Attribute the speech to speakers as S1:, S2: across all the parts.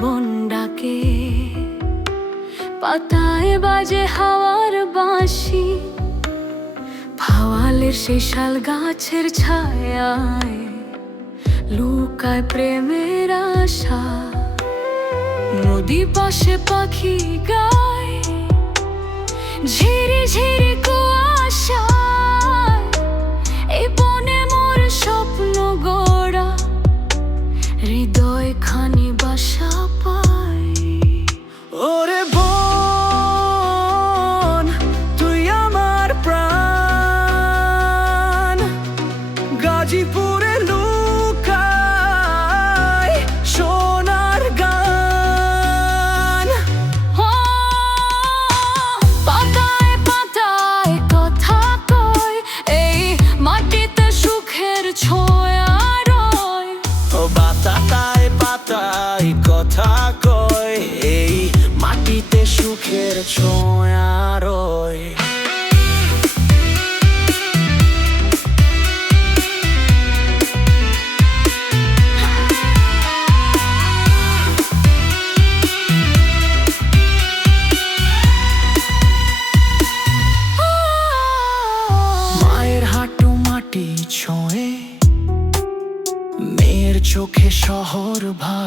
S1: বন ডাকে পাতায় বাজে হাওয়ার বাঁশি। ভাওয়ালের শাল গাছের ছায়ায় লুকায় প্রেমের আশা। নদী পাশে পাখি গায়। ঝিরি ঝিরি কুয়াশা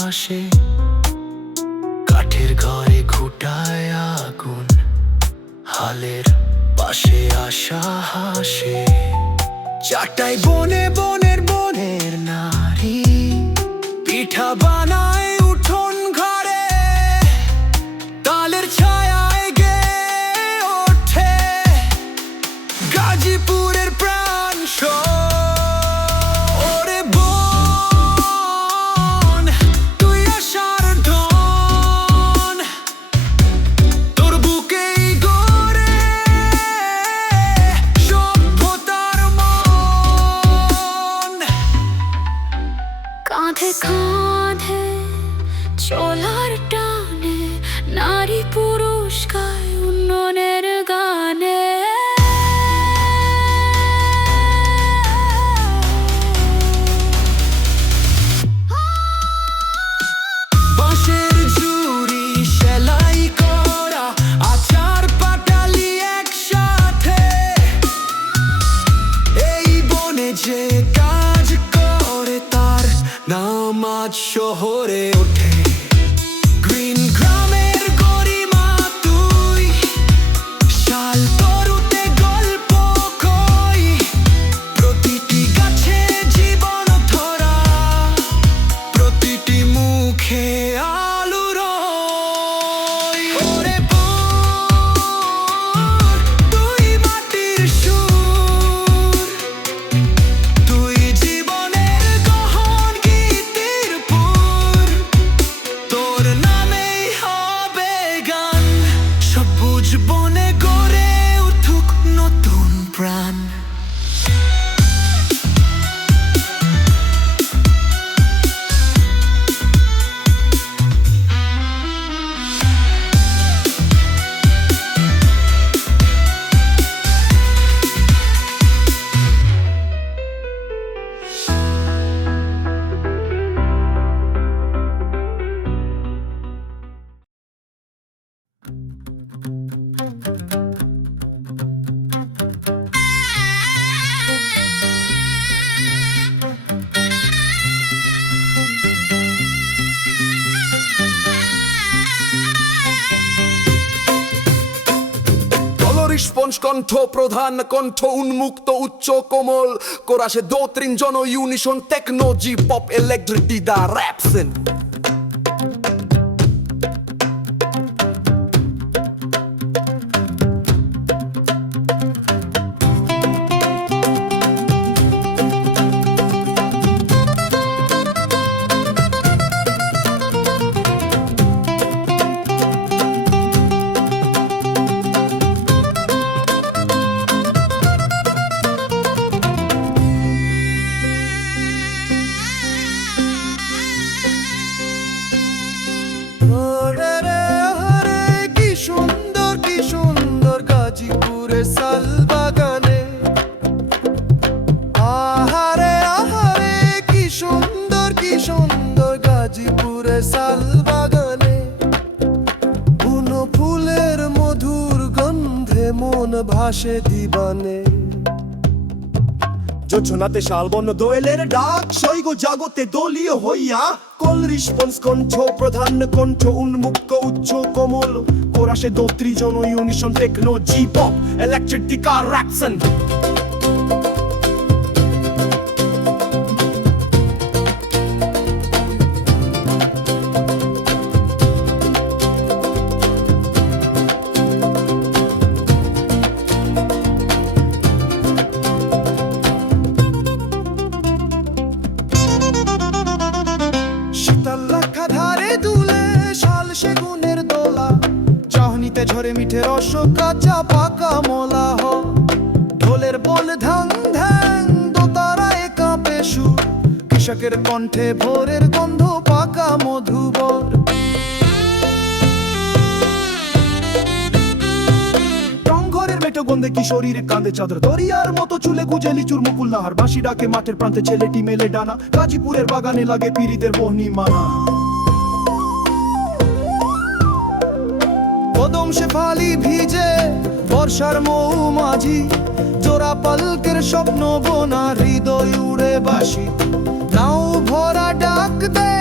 S2: ভাসে কাঠের ঘরে ঘুটায় আগুন, হালের পাশে আসা হাসে। চাটাই বনে বনের বনের নারী, পিঠা
S1: কাঁধে কাঁধে চলার টানে নারী পুরুষ গায়
S2: আজ শহরে ওঠে।
S3: কণ্ঠ প্রধান, কণ্ঠ উন্মুক্ত, উচ্চ কোমল। কোরাসে দো জন ইউনিশন টেকনোজি, পপ, ইলেকট্রিক দিদা র্যাপসেন ভাসে দিবানে। জোছনাতে শালবন দোয়েলের ডাক, সৈগ জাগতে দলীয় হইয়া, কল রিসপন্স কণ্ঠ, প্রধান কণ্ঠ, উন্মুক্ত উচ্চ কমল। কোরাসে দত্রিজন ইউনিশন টেকনো জি পপ, ইলেকট্রিক টিকা র্যাকসন। কৃষকের কণ্ঠে ভোরের গন্ধ পাকা মধুবর। গন্ধে চাদর? দরিয়ার মতো চুলে গুজে লিচুর মুকুল নাহার। বাঁশি ডাকে মাঠের প্রান্তে ছেলেটি মেলে ডানা। বাগানে লাগে বহনি মানা কদম ভিজে বর্ষার জোড়া পালকের স্বপ্ন বোনা হৃদয় উড়ে বাসি ভরা ডাক দে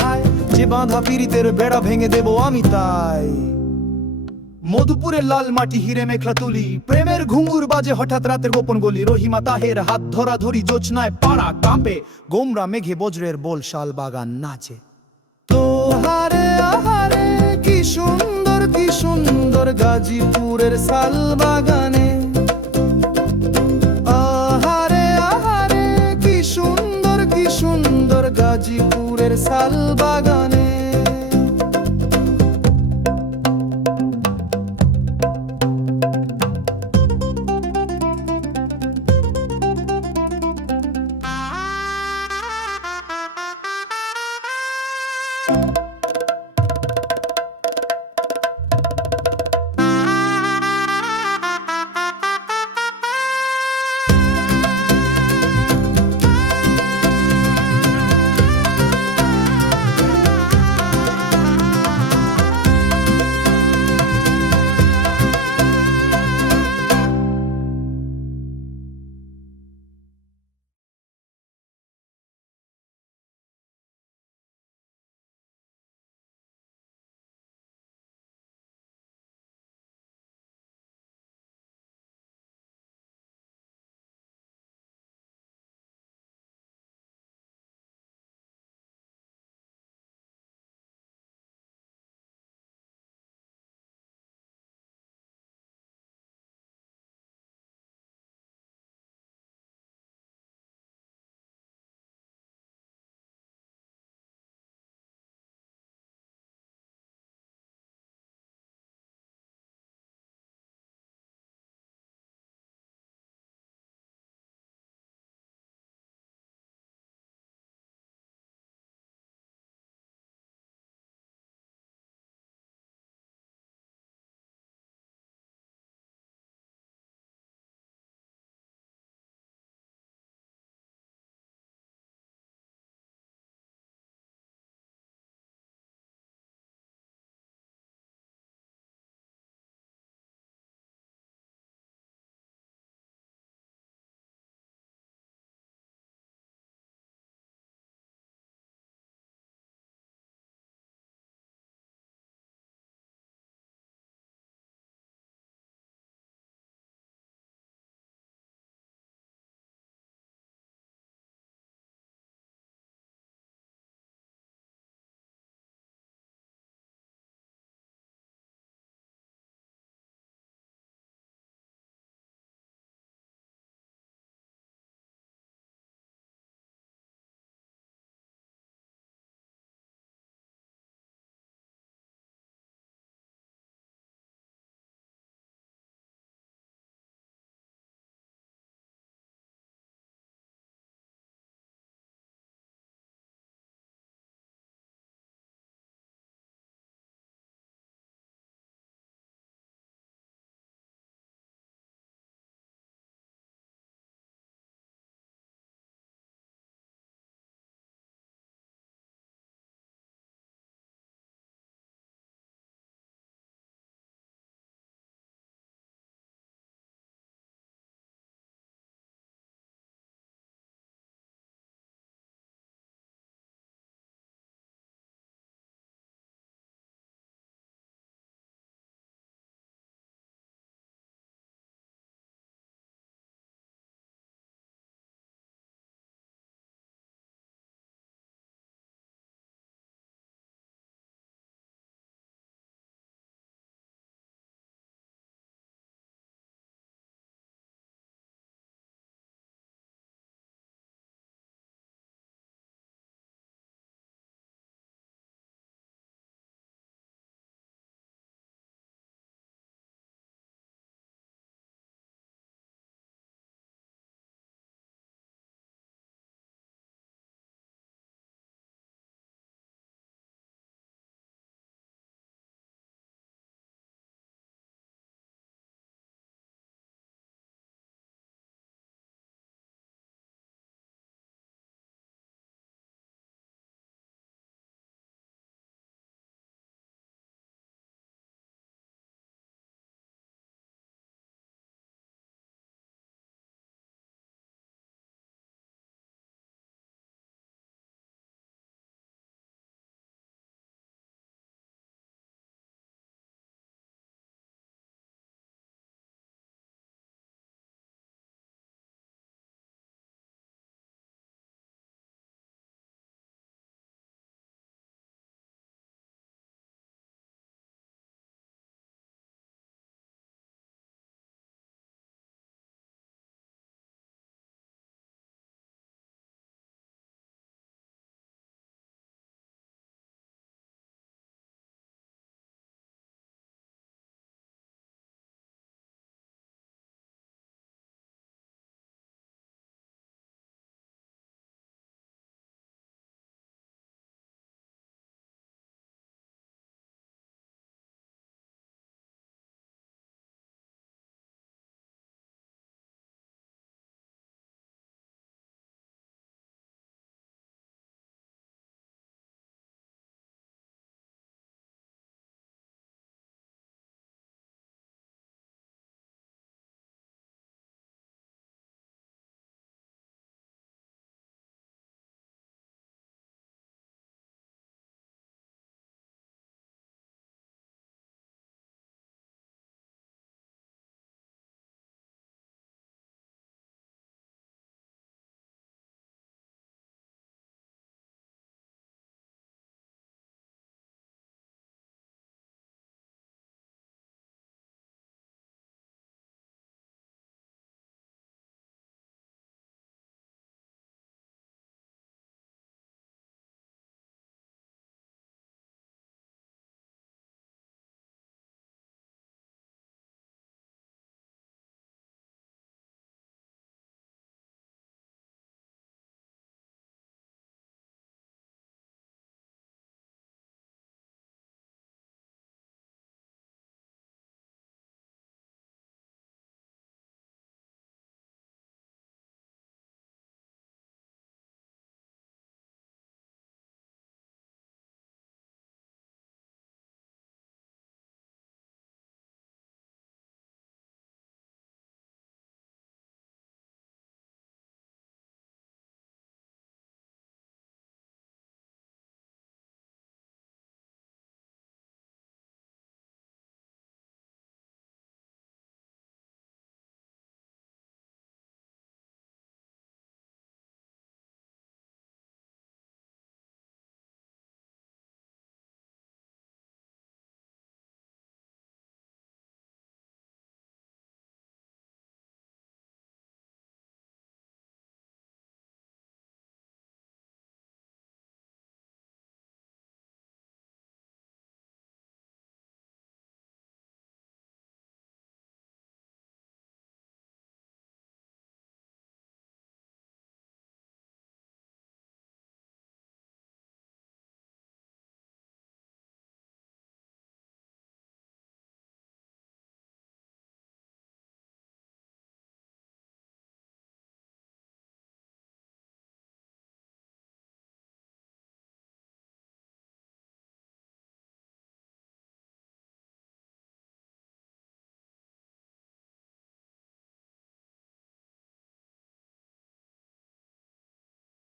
S3: হায় যে বাঁধা বেড়া ভেঙে দেব আমি তাই। মধুপুরের লাল মাটি, হিরে মেঘলা তুলি। প্রেমের ঘুঙুর বাজে হঠাৎ রাতের গোপন গলি। রহিমা তাহের হাত ধরা ধরি জোছনায় পাড়া কাঁপে। গোমরা মেঘে বজ্রের বল শাল বাগান নাচে। তোহারে আহারে, কি সুন্দর কি সুন্দর গাজীপুরের শাল বাগানে। সাল বাগান